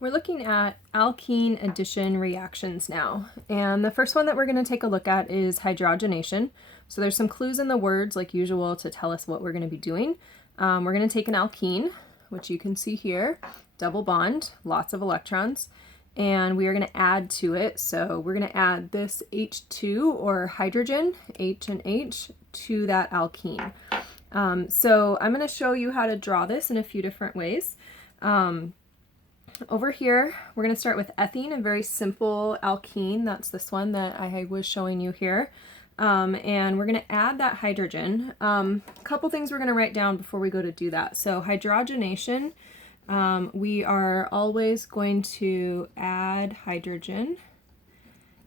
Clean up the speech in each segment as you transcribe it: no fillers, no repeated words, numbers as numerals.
We're looking at alkene addition reactions now, and the first one that we're going to take a look at is hydrogenation. So there's some clues in the words like usual to tell us what we're going to be doing. We're going to take an alkene, which you can see here, double bond, lots of electrons, and we are going to add to it. So we're going to add this H2 or hydrogen, H and H, to that alkene. So I'm going to show you how to draw this in a few different ways. Over here, we're going to start with ethene, a very simple alkene. That's this one that I was showing you here. And we're going to add that hydrogen. A couple things we're going to write down before we go to do that. So hydrogenation, we are always going to add hydrogen.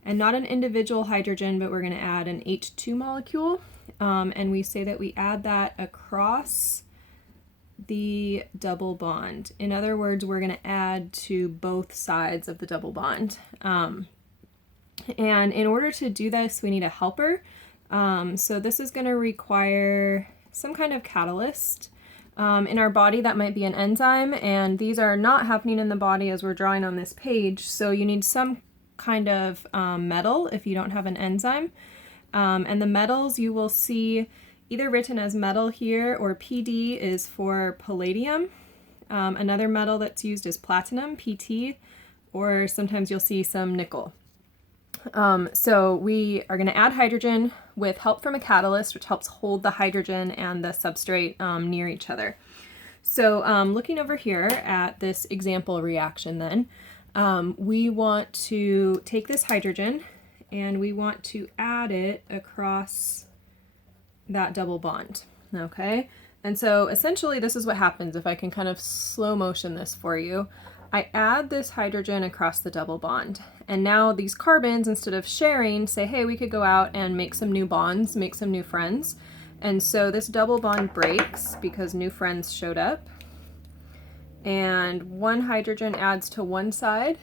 And not an individual hydrogen, but we're going to add an H2 molecule. And we say that we add that across the double bond. In other words, we're going to add to both sides of the double bond. And in order to do this, we need a helper. So this is going to require some kind of catalyst. In our body, that might be an enzyme, and these are not happening in the body as we're drawing on this page. So you need some kind of metal if you don't have an enzyme. And the metals you will see either written as metal here, or PD is for palladium. Another metal that's used is platinum, PT, or sometimes you'll see some nickel. So we are going to add hydrogen with help from a catalyst, which helps hold the hydrogen and the substrate near each other. So looking over here at this example reaction then, we want to take this hydrogen and we want to add it across that double bond, okay? And so essentially this is what happens. If I can kind of slow motion this for you, I add this hydrogen across the double bond, and now these carbons, instead of sharing, say, hey, we could go out and make some new bonds, make some new friends. And so this double bond breaks because new friends showed up, and one hydrogen adds to one side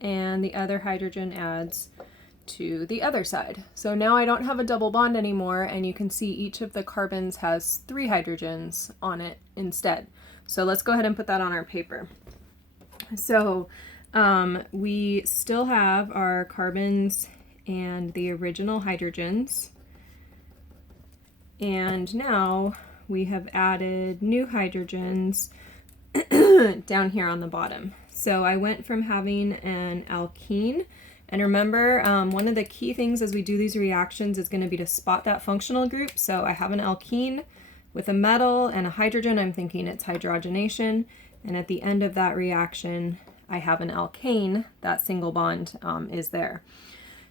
and the other hydrogen adds to the other side. So now I don't have a double bond anymore, and you can see each of the carbons has 3 hydrogens on it instead. So let's go ahead and put that on our paper. So we still have our carbons and the original hydrogens, and now we have added new hydrogens down here on the bottom. So I went from having an alkene. And remember, one of the key things as we do these reactions is going to be to spot that functional group. So I have an alkene with a metal and a hydrogen. I'm thinking it's hydrogenation. And at the end of that reaction, I have an alkane. That single bond is there.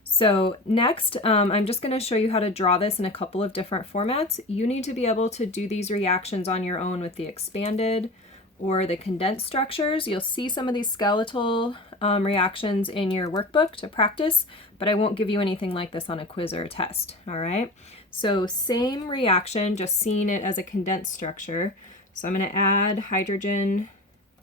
So next, I'm just going to show you how to draw this in a couple of different formats. You need to be able to do these reactions on your own with the expanded or the condensed structures. You'll see some of these skeletal reactions in your workbook to practice, but I won't give you anything like this on a quiz or a test, all right? So same reaction, just seeing it as a condensed structure. So I'm going to add hydrogen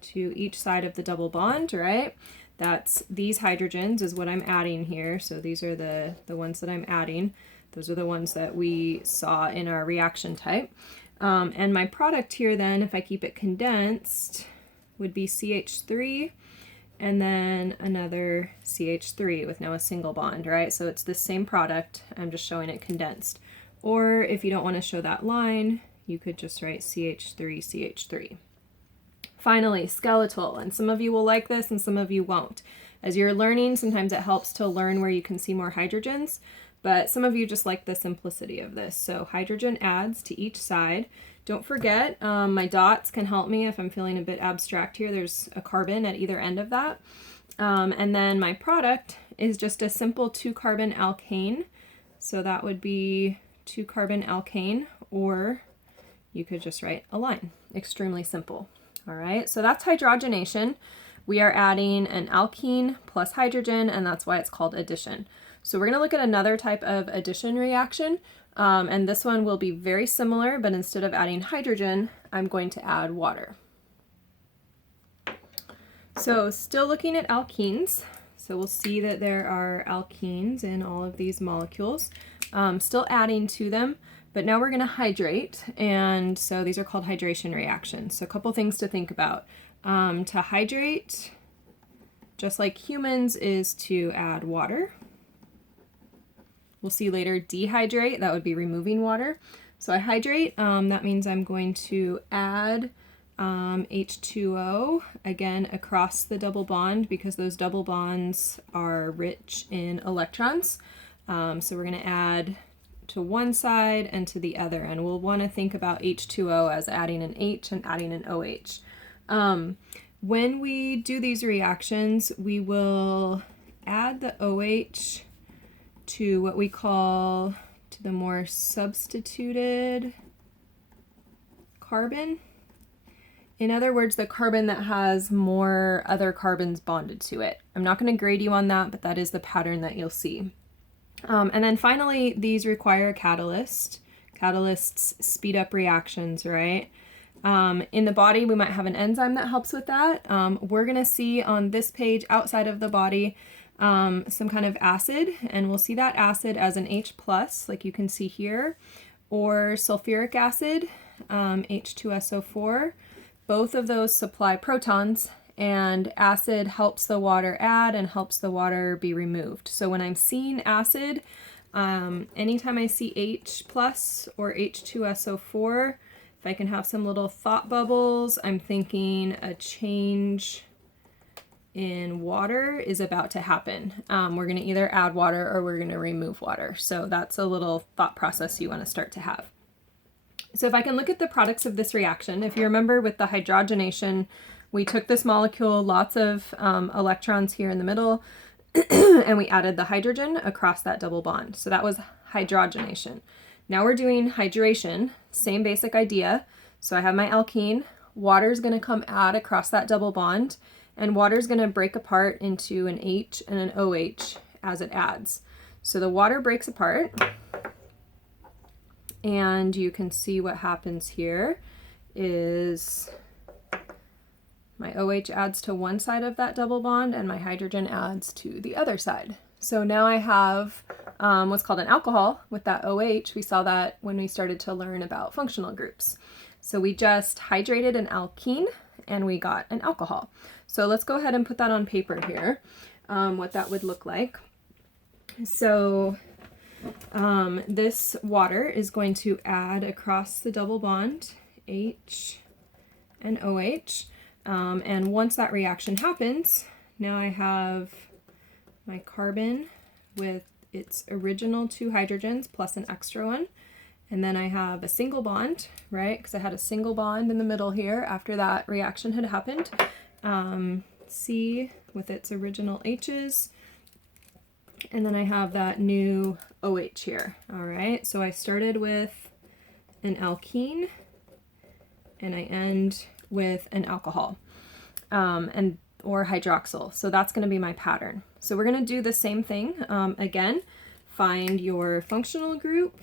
to each side of the double bond, right? That's these hydrogens is what I'm adding here. So these are the ones that I'm adding. Those are the ones that we saw in our reaction type. And my product here then, if I keep it condensed, would be CH3 and then another CH3 with now a single bond, right? So it's the same product, I'm just showing it condensed. Or if you don't want to show that line, you could just write CH3, CH3. Finally, skeletal, and some of you will like this and some of you won't. As you're learning, sometimes it helps to learn where you can see more hydrogens. But some of you just like the simplicity of this. So hydrogen adds to each side. Don't forget, my dots can help me if I'm feeling a bit abstract here. There's a carbon at either end of that. And then my product is just a simple 2-carbon alkane. So that would be 2-carbon alkane, or you could just write a line. Extremely simple. All right, so that's hydrogenation. We are adding an alkene plus hydrogen, and that's why it's called addition. So we're going to look at another type of addition reaction, and this one will be very similar, but instead of adding hydrogen, I'm going to add water. So still looking at alkenes, so we'll see that there are alkenes in all of these molecules, still adding to them, but now we're going to hydrate, and so these are called hydration reactions. So a couple things to think about. To hydrate, just like humans, is to add water. We'll see later dehydrate, that would be removing water. So I hydrate, that means I'm going to add H2O, again, across the double bond because those double bonds are rich in electrons. So we're going to add to one side and to the other, and we'll want to think about H2O as adding an H and adding an OH. When we do these reactions, we will add the OH to what we call to the more substituted carbon. In other words, the carbon that has more other carbons bonded to it. I'm not going to grade you on that, but that is the pattern that you'll see. And then finally, these require a catalyst. Catalysts speed up reactions, right? In the body, we might have an enzyme that helps with that. We're going to see on this page outside of the body some kind of acid, and we'll see that acid as an H+, like you can see here, or sulfuric acid, H2SO4. Both of those supply protons, and acid helps the water add and helps the water be removed. So when I'm seeing acid, anytime I see H+ or H2SO4, if I can have some little thought bubbles, I'm thinking a change in water is about to happen. We're going to either add water or we're going to remove water. So that's a little thought process you want to start to have. So if I can look at the products of this reaction, if you remember with the hydrogenation, we took this molecule, lots of electrons here in the middle, and we added the hydrogen across that double bond. So that was hydrogenation. Now we're doing hydration, same basic idea. So I have my alkene, water is going to come add across that double bond, and water is going to break apart into an H and an OH as it adds. So the water breaks apart, and you can see what happens here is my OH adds to one side of that double bond and my hydrogen adds to the other side. So now I have what's called an alcohol with that OH. We saw that when we started to learn about functional groups. So we just hydrated an alkene and we got an alcohol. So let's go ahead and put that on paper here, what that would look like. So this water is going to add across the double bond, H and OH. And once that reaction happens, now I have my carbon with its original two hydrogens plus an extra one. And then I have a single bond, right? Because I had a single bond in the middle here after that reaction had happened. C with its original H's. And then I have that new OH here. All right, so I started with an alkene and I end with an alcohol or hydroxyl. So that's going to be my pattern. So we're going to do the same thing. Again, find your functional group.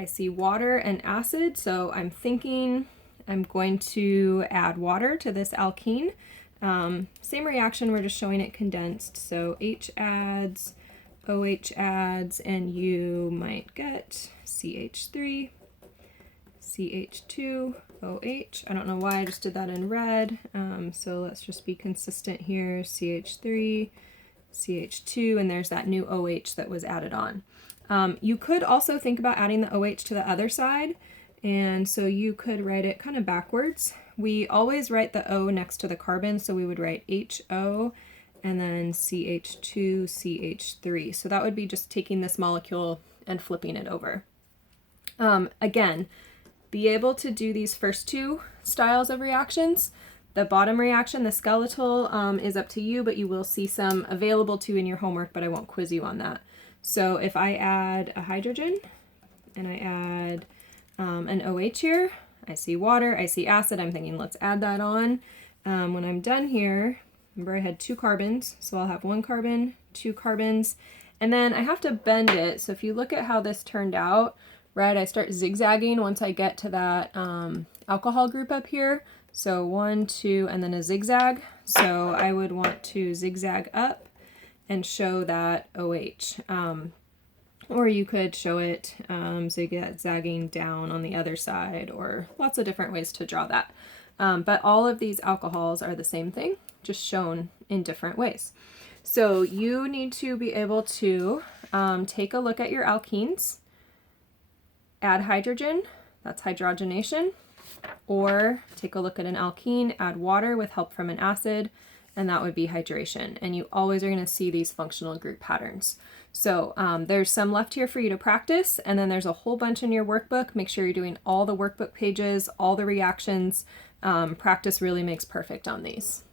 I see water and acid, so I'm thinking I'm going to add water to this alkene. Same reaction, we're just showing it condensed. So H adds, OH adds, and you might get CH3, CH2, OH. I don't know why I just did that in red, so let's just be consistent here. CH3, CH2, and there's that new OH that was added on. You could also think about adding the OH to the other side, and so you could write it kind of backwards. We always write the O next to the carbon, so we would write HO and then CH2, CH3. So that would be just taking this molecule and flipping it over. Again, be able to do these first two styles of reactions. The bottom reaction, the skeletal, is up to you, but you will see some available to you in your homework, but I won't quiz you on that. So if I add a hydrogen and I add an OH here, I see water, I see acid, I'm thinking let's add that on. When I'm done here, remember I had two carbons, so I'll have one carbon, two carbons, and then I have to bend it. So if you look at how this turned out, right, I start zigzagging once I get to that alcohol group up here. So 1, 2, and then a zigzag. So I would want to zigzag up and show that OH. Or you could show it zigzagging down on the other side, or lots of different ways to draw that. But all of these alcohols are the same thing. just shown in different ways. So you need to be able to take a look at your alkenes, add hydrogen, that's hydrogenation, or take a look at an alkene, add water with help from an acid, and that would be hydration. And you always are going to see these functional group patterns. So there's some left here for you to practice, and then there's a whole bunch in your workbook. Make sure you're doing all the workbook pages, all the reactions. Practice really makes perfect on these.